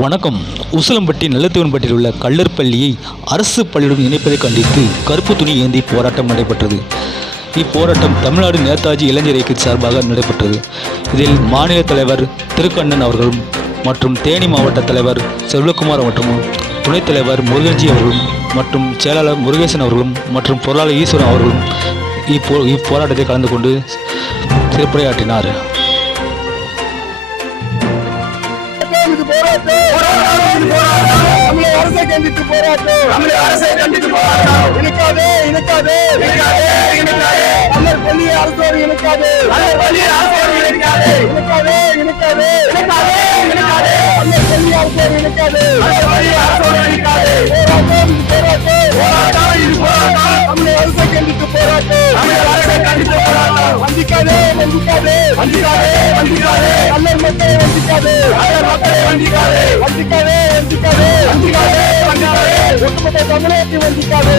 வணக்கம். உசிலம்பட்டி நல்லத்தேவன்பட்டியில் உள்ள கள்ளர் பள்ளியை அரசு பள்ளியுடன் இணைப்பதை கண்டித்து கருப்பு துணி ஏந்தி போராட்டம் நடைபெற்றது. இப்போராட்டம் தமிழ்நாடு நேதாஜி இளைஞர் இயக்க சார்பாக நடைபெற்றது. இதில் மாநில தலைவர் திருக்கண்ணன் அவர்களும் மற்றும் தேனி மாவட்ட தலைவர் செல்வகுமார் மற்றும் துணைத் தலைவர் முருகன்ஜி அவர்களும் மற்றும் செயலாளர் முருகேசன் அவர்களும் மற்றும் பொருளாளர் ஈஸ்வரன் அவர்களும் இப்போராட்டத்தில் கலந்து கொண்டு சிறப்புரையாற்றினார். தமிழகத்தை வஞ்சிக்காது.